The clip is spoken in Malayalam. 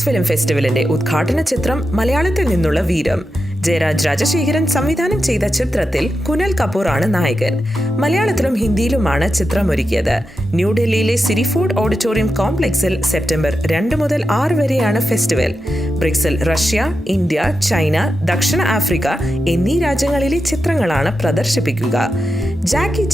ബ്രിക്സ് ഫിലിം ഫെസ്റ്റിവലിന്റെ ഉദ്ഘാടന ചിത്രം മലയാളത്തിൽ നിന്നുള്ള വീരം. ജയരാജ് രാജശേഖരൻ സംവിധാനം ചെയ്ത ചിത്രത്തിൽ കുനൽ കപൂർ ആണ് നായകൻ. മലയാളത്തിലും ഹിന്ദിയിലുമാണ് ചിത്രമൊരുക്കിയത്. ന്യൂഡൽഹിയിലെ സിരി ഫുഡ് ഓഡിറ്റോറിയം കോംപ്ലക്സിൽ സെപ്റ്റംബർ 2 മുതൽ 6 വരെയാണ് ഫെസ്റ്റിവൽ. ബ്രിക്സിൽ റഷ്യ, ഇന്ത്യ, ചൈന, ദക്ഷിണ ആഫ്രിക്ക എന്നീ രാജ്യങ്ങളിലെ ചിത്രങ്ങളാണ് പ്രദർശിപ്പിക്കുക. ജാക്കി